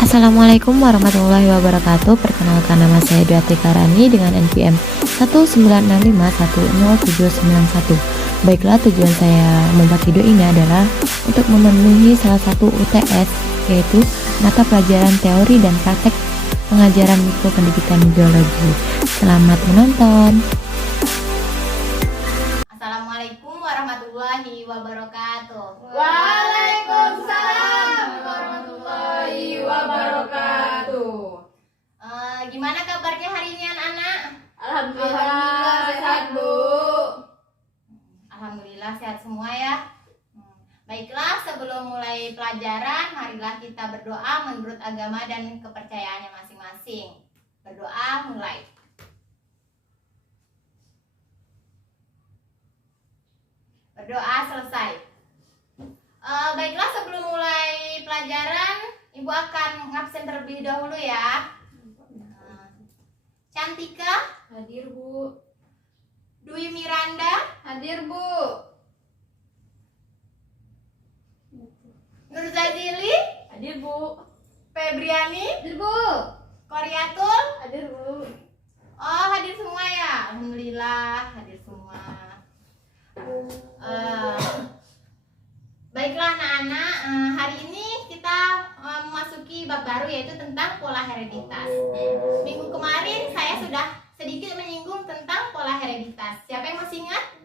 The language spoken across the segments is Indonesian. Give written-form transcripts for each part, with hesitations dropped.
Assalamualaikum warahmatullahi wabarakatuh. Perkenalkan, nama saya Dwi Atika Rani dengan NPM 196510791. Baiklah, tujuan saya membuat video ini adalah untuk memenuhi salah satu UTS, yaitu mata pelajaran teori dan praktek pengajaran mikropendidikan biologi. Selamat menonton. Assalamualaikum warahmatullahi wabarakatuh. Waalaikumsalam warahmatullahi wabarakatuh. Gimana kabarnya hari ini anak-anak? Alhamdulillah sehat, Bu. Alhamdulillah sehat semua ya. Baiklah, sebelum mulai pelajaran, marilah kita berdoa menurut agama dan kepercayaannya masing-masing. Berdoa mulai. Berdoa selesai. Baiklah, sebelum mulai pelajaran, Ibu akan ngabsen terlebih dahulu ya. Cantika, Hadir, Bu. Dwi Miranda, Hadir, Bu. Nurzazili, Hadir, Bu. Febriani, Hadir, Bu. Koriatul. Hadir, Bu. Oh, hadir semua ya. Alhamdulillah hadir semua. Baiklah anak-anak, hari ini kita memasuki bab baru, yaitu tentang pola hereditas. Minggu kemarin saya sudah sedikit menyinggung tentang pola hereditas. Siapa yang masih ingat?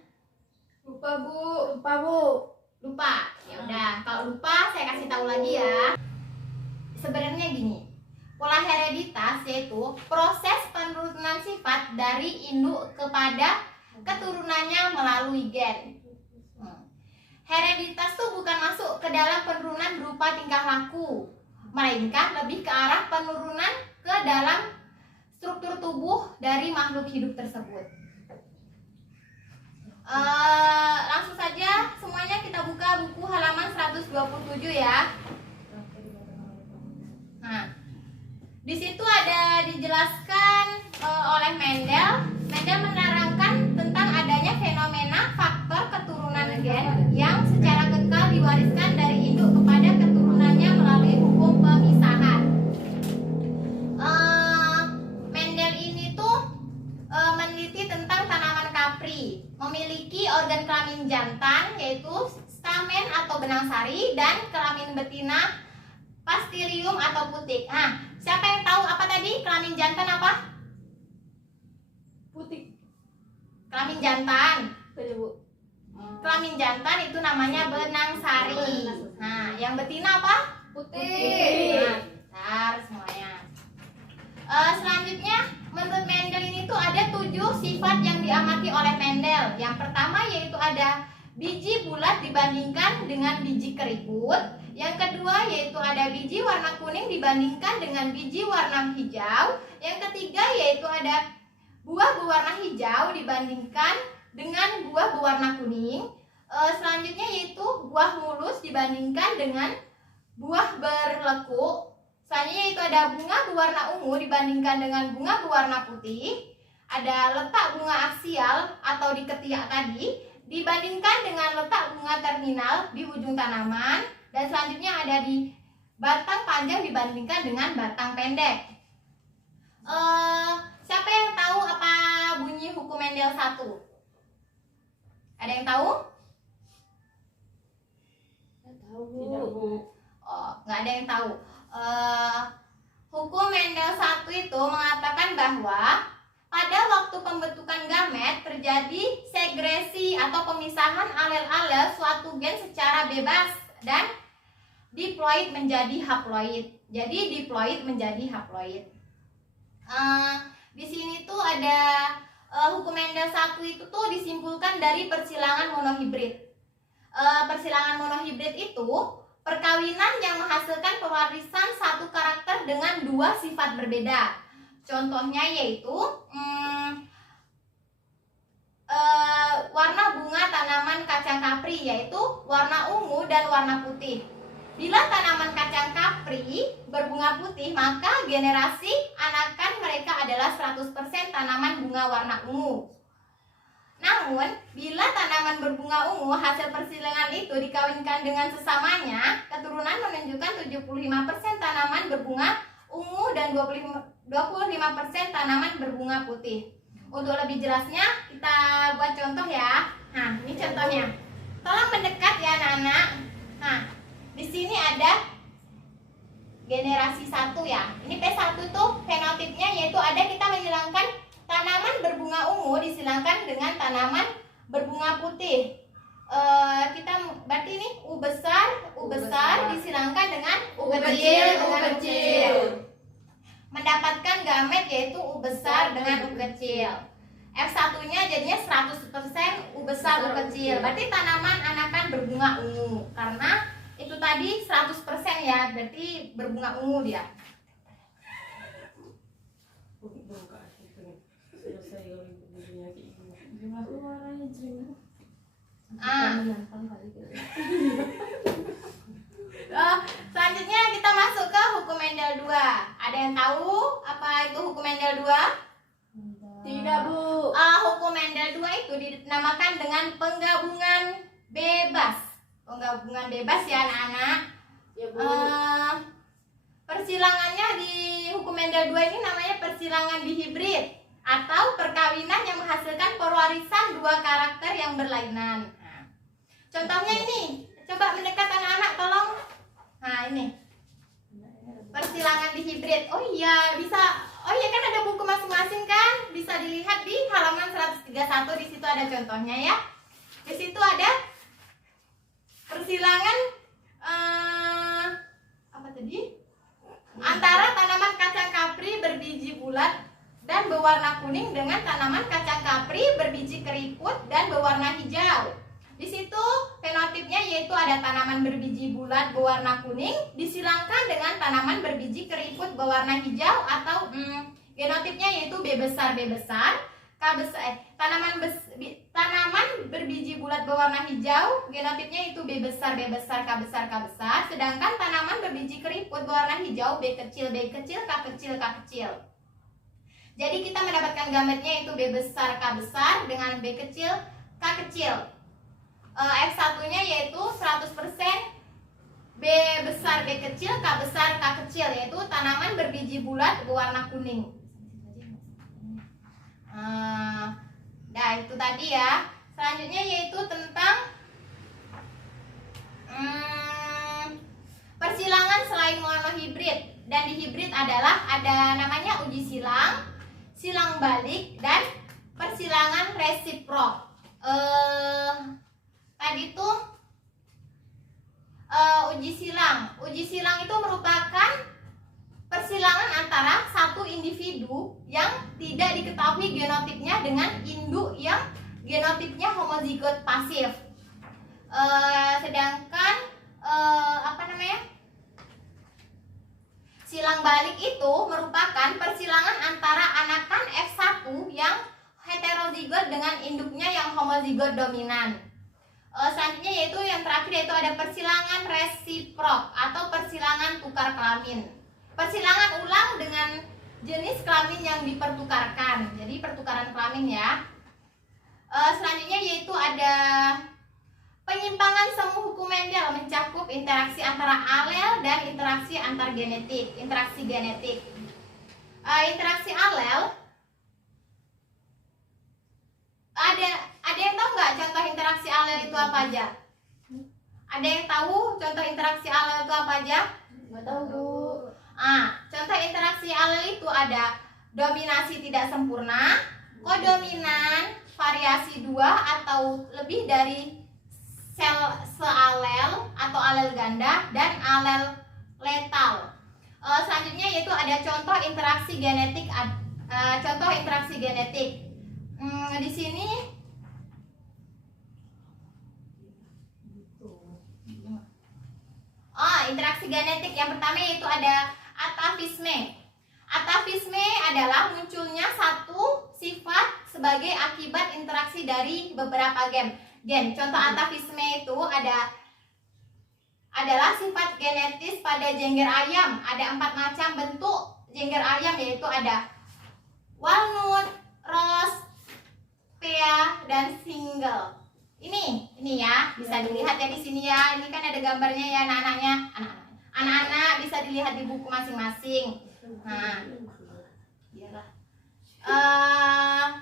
Lupa, Bu. Lupa, Bu. Lupa? Ya udah, kalau lupa saya kasih tahu lagi ya. Sebenarnya gini, pola hereditas yaitu proses penurunan sifat dari induk kepada keturunannya melalui gen. Hereditas tuh bukan masuk ke dalam penurunan berupa tingkah laku, melainkan lebih ke arah penurunan ke dalam struktur tubuh dari makhluk hidup tersebut. Langsung saja semuanya kita buka buku halaman 127 ya. Nah, di situ ada dijelaskan oleh Mendel. Mendel menerangkan tentang adanya fenomena faktor keturunan gen yang secara kekal diwariskan dari induk kepada keturunannya melalui hukum pemisahan. Mendel ini tuh meneliti tentang tanaman kapri, memiliki organ kelamin jantan yaitu stamen atau benang sari dan kelamin betina pastilium atau putik. Nah, siapa yang tahu apa tadi kelamin jantan apa? Putih. Kelamin jantan. Hadir, Bu. Kelamin jantan itu namanya benang sari. Nah, yang betina apa? Putih. Nah, bentar semuanya. Selanjutnya, menurut Mendel ini tuh ada 7 sifat yang diamati oleh Mendel. Yang pertama yaitu ada biji bulat dibandingkan dengan biji keriput. Yang kedua yaitu ada biji warna kuning dibandingkan dengan biji warna hijau. Yang ketiga yaitu ada buah berwarna hijau dibandingkan dengan buah berwarna kuning. Selanjutnya yaitu buah mulus dibandingkan dengan buah berlekuk. Selanjutnya yaitu ada bunga berwarna ungu dibandingkan dengan bunga berwarna putih. Ada letak bunga aksial atau di ketiak tadi dibandingkan dengan letak bunga terminal di ujung tanaman. Dan selanjutnya ada di batang panjang dibandingkan dengan batang pendek. Siapa yang tahu apa bunyi hukum Mendel 1? Ada yang tahu? Tidak, Bu. Oh, nggak ada yang tahu. Hukum Mendel 1 itu mengatakan bahwa pada waktu pembentukan gamet terjadi segresi atau pemisahan alel-alel suatu gen secara bebas dan diploid menjadi haploid. Jadi diploid menjadi haploid. Di sini tuh ada hukum Mendel 1 itu tuh disimpulkan dari persilangan monohibrid. Persilangan monohibrid itu perkawinan yang menghasilkan pewarisan satu karakter dengan 2 sifat berbeda. Contohnya yaitu warna bunga tanaman kacang kapri yaitu warna ungu dan warna putih. Bila tanaman kacang kapri berbunga putih, maka generasi anakan mereka adalah 100% tanaman bunga warna ungu. Namun, bila tanaman berbunga ungu hasil persilangan itu dikawinkan dengan sesamanya, keturunan menunjukkan 75% tanaman berbunga ungu dan 25% tanaman berbunga putih. Untuk lebih jelasnya, kita buat contoh ya. Nah, ini contohnya. Tolong mendekat ya anak-anak. Nah, di sini ada generasi 1 ya. Ini P1 tuh fenotipnya yaitu ada kita menghilangkan tanaman berbunga ungu disilangkan dengan tanaman berbunga putih. Kita berarti ini U besar disilangkan dengan U kecil. Mendapatkan gamet yaitu U besar dengan U kecil. F1-nya jadinya 100% U besar U kecil. Berarti tanaman anakan berbunga ungu. Karena itu tadi 100% ya, berarti berbunga ungu dia. Selanjutnya kita masuk ke hukum Mendel 2. Ada yang tahu apa itu hukum Mendel 2? Tidak, Bu. Hukum Mendel 2 itu dinamakan dengan penggabungan bebas. Penggabungan bebas ya anak-anak. Ya, Bu. Persilangannya di hukum Mendel 2 ini namanya persilangan dihibrid atau perkawinan yang menghasilkan pewarisan dua karakter yang berlainan. Nah, contohnya ini, coba mendekat anak-anak tolong. Nah ini persilangan dihibrid. Oh iya bisa. Oh iya kan ada buku masing-masing kan, bisa dilihat di halaman 131. Di situ ada contohnya ya. Di situ ada persilangan apa tadi? Antara tanaman kacang kapri berbiji bulat dan berwarna kuning dengan tanaman kacang kapri berbiji keriput dan berwarna hijau. Di situ fenotipnya yaitu ada tanaman berbiji bulat berwarna kuning disilangkan dengan tanaman berbiji keriput berwarna hijau atau genotipnya yaitu B besar K besar tanaman berbiji bulat berwarna hijau genotipnya itu B besar K besar, sedangkan tanaman berbiji keriput berwarna hijau B kecil K kecil. Jadi kita mendapatkan gametnya itu B besar K besar dengan B kecil K kecil. F1-nya yaitu 100% B besar B kecil K besar K kecil, yaitu tanaman berbiji bulat berwarna kuning. Nah itu tadi ya. Selanjutnya yaitu tentang persilangan selain monohibrid. Dan di hibrid adalah ada namanya uji silang, silang balik, dan persilangan resiprok. Tadi tuh uji silang. Uji silang itu merupakan persilangan antara satu individu yang tidak diketahui genotipnya dengan induk yang genotipnya homozigot pasif. Sedangkan silang balik itu merupakan persilangan antara anakan F1 yang heterozigot dengan induknya yang homozigot dominan. Selanjutnya yaitu yang terakhir yaitu ada persilangan resiprok atau persilangan tukar kelamin. Persilangan ulang dengan jenis kelamin yang dipertukarkan. Jadi pertukaran kelamin ya. Selanjutnya yaitu ada penyimpangan semu hukum Mendel mencakup interaksi antara alel dan interaksi antar genetik. Interaksi genetik. Interaksi alel ada yang tahu nggak contoh interaksi alel itu apa aja? Ada yang tahu contoh interaksi alel itu apa aja? Nggak tahu, Bu. Contoh interaksi alel itu ada dominasi tidak sempurna, kodominan, variasi 2 atau lebih dari sel sealel atau alel ganda, dan alel letal. Selanjutnya yaitu ada contoh interaksi genetik. Di sini interaksi genetik yang pertama yaitu ada atavisme. Atavisme adalah munculnya satu sifat sebagai akibat interaksi dari beberapa gen. Contoh atavisme itu adalah sifat genetis pada jengger ayam. Ada 4 macam bentuk jengger ayam, yaitu ada walnut, rose, pair, dan single. Ini ya, bisa dilihat ya di sini ya. Ini kan ada gambarnya ya anak-anak bisa dilihat di buku masing-masing. Nah, iyalah.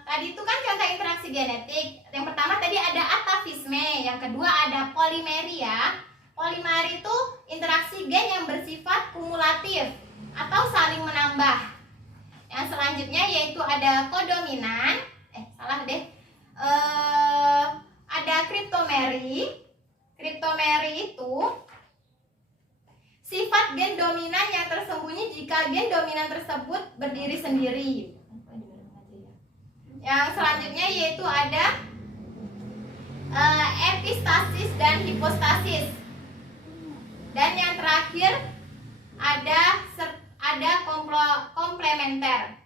Tadi itu kan contoh interaksi genetik. Yang pertama tadi ada atavisme, yang kedua ada polimeri ya. Polimeri itu interaksi gen yang bersifat kumulatif atau saling menambah. Yang selanjutnya yaitu ada kodominan. Salah deh. Ada kriptomeri. Kriptomeri itu sifat gen dominan yang tersembunyi jika gen dominan tersebut berdiri sendiri. Yang selanjutnya yaitu ada epistasis dan hipostasis. Dan yang terakhir ada komplementer.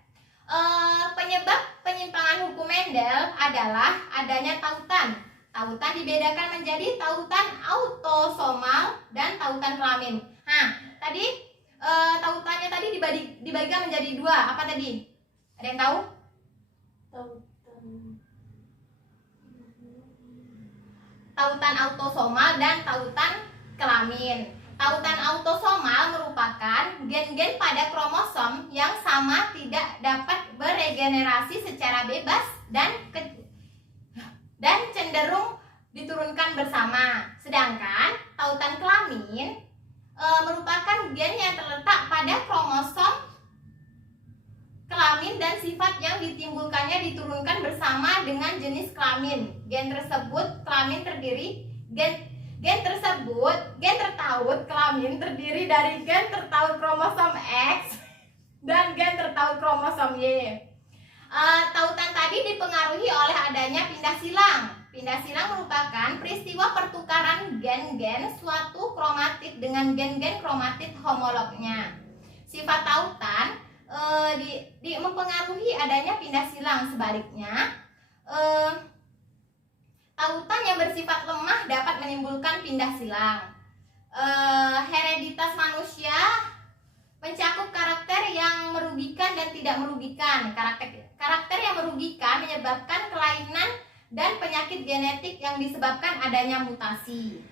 Penyebab penyimpangan hukum Mendel adalah adanya tautan. Tautan dibedakan menjadi tautan autosomal dan tautan kelamin. Nah, tadi tautannya tadi dibagikan menjadi dua. Apa tadi? Ada yang tahu? Tautan autosomal dan tautan kelamin. Tautan autosomal merupakan gen-gen pada kromosom yang sama tidak dapat beregenerasi secara bebas dan cenderung diturunkan bersama. Sedangkan tautan kelamin merupakan gen yang terletak pada kromosom kelamin dan sifat yang ditimbulkannya diturunkan bersama dengan jenis kelamin. Gen tertaut kelamin terdiri dari gen tertaut kromosom X dan gen tertaut kromosom Y. Tautan tadi dipengaruhi oleh adanya pindah silang. Pindah silang merupakan peristiwa pertukaran gen-gen suatu kromatid dengan gen-gen kromatid homolognya. Sifat tautan mempengaruhi adanya pindah silang. Sebaliknya, tautan yang bersifat lemah dapat menimbulkan pindah silang. Hereditas manusia mencakup karakter yang merugikan dan tidak merugikan. Karakter yang merugikan menyebabkan kelainan dan penyakit genetik yang disebabkan adanya mutasi.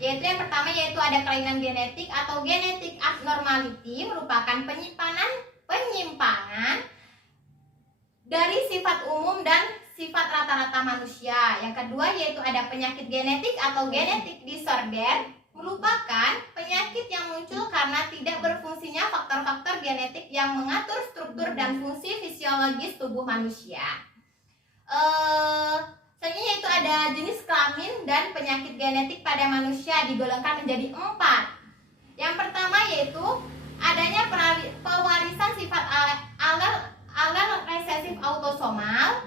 Yaitu yang pertama yaitu ada kelainan genetik atau genetic abnormality, merupakan penyimpangan dari sifat umum dan sifat rata-rata manusia. Yang kedua yaitu ada penyakit genetik atau genetic disorder, merupakan penyakit yang muncul karena tidak berfungsinya faktor-faktor genetik yang mengatur struktur dan fungsi fisiologis tubuh manusia. Selanjutnya yaitu ada jenis kelamin dan penyakit genetik pada manusia digolongkan menjadi 4. Yang pertama yaitu adanya pewarisan sifat alel resesif autosomal.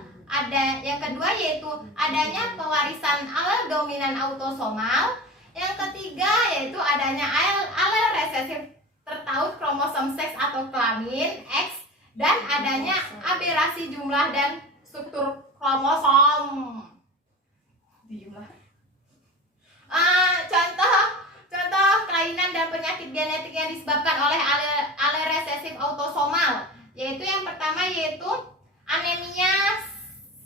Yang kedua yaitu adanya pewarisan alel dominan autosomal. Yang ketiga yaitu adanya alel resesif tertaut kromosom seks atau kelamin X dan adanya aberasi jumlah dan struktur kromosom. Contoh kelainan dan penyakit genetik yang disebabkan oleh alel resesif autosomal, yaitu yang pertama yaitu anemia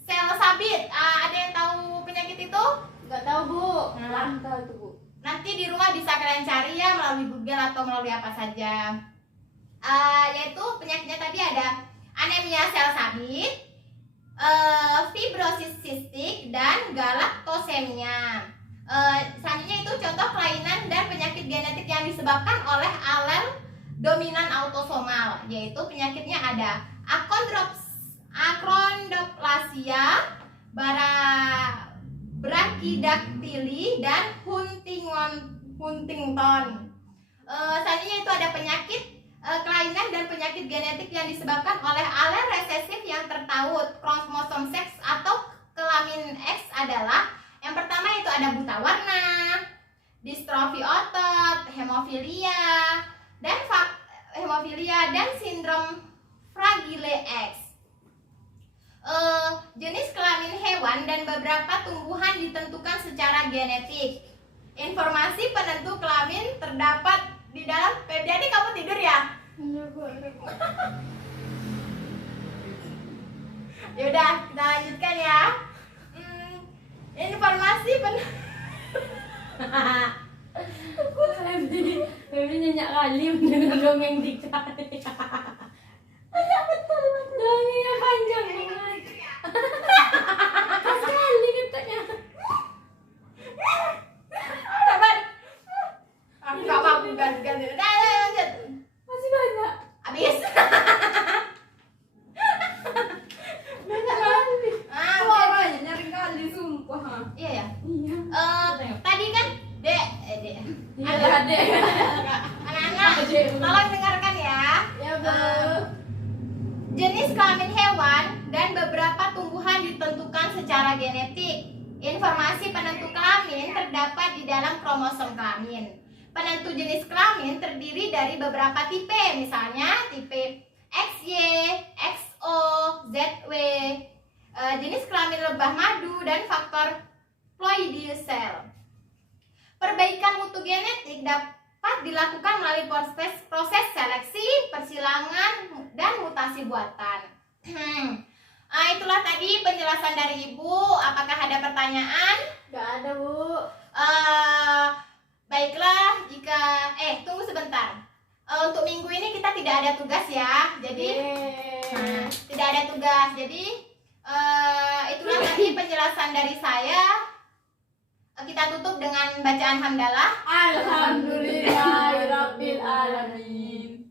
sel sabit. Ada yang tahu penyakit itu? Nggak tahu, Bu. Tahu itu, Bu. Nanti di rumah bisa kalian cari ya melalui Google atau melalui apa saja. Yaitu penyakitnya tadi ada anemia sel sabit, fibrosis sistik, dan galaktosemia. Selanjutnya itu contoh kelainan dan penyakit genetik yang disebabkan oleh alel dominan autosomal, yaitu penyakitnya ada achondroplasia, brachydactyly, dan Huntington. Selanjutnya itu ada penyakit kelainan dan penyakit genetik yang disebabkan oleh alel resesif yang tertaut kromosom seks atau kelamin X adalah yang pertama itu ada buta warna, distrofi otot, hemofilia, dan sindrom Fragile X. Jenis kelamin hewan dan beberapa tumbuhan ditentukan secara genetik. Informasi penentu kelamin terdapat di dalam Febriani. Kamu tidur ya? Yaudah, kita lanjutkan ya. Informasi Febri nyenyak kali mendengar dongeng dikari. Betul. Dongengnya panjang banget. Pas kali katanya. Sabar. Aku gak mampu ganti-ganti. Udah, lanjut. Masih banyak. Habis. Banyak kali. Ah, oke. Suaranya nyaring kali sumpah. Iya ya. Iya. Tadi kan Dek. Iya Dek. Anak-anak, Dek. tolong dengarkan ya. Ya Bu. Jenis kelamin hewan dan beberapa tumbuhan ditentukan secara genetik. Informasi penentu kelamin terdapat di dalam kromosom kelamin. Penentu jenis kelamin terdiri dari beberapa tipe, misalnya tipe XY, XO, ZW, jenis kelamin lebah madu, dan faktor Ploidius cell. Perbaikan mutu genetik dapat dilakukan melalui proses seleksi, persilangan, dan mutasi buatan. Itulah tadi penjelasan dari Ibu. Apakah ada pertanyaan? Gak ada Bu. Baiklah, jika tunggu sebentar. Untuk minggu ini kita tidak ada tugas ya. Jadi tidak ada tugas. Jadi itulah tadi penjelasan dari saya. Kita tutup dengan bacaan hamdalah. Alhamdulillahirabbil alamin.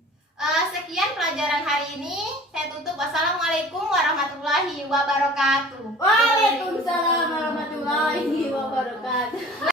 Sekian pelajaran hari ini. Saya tutup. Wassalamualaikum warahmatullahi wabarakatuh. Waalaikumsalam warahmatullahi wabarakatuh.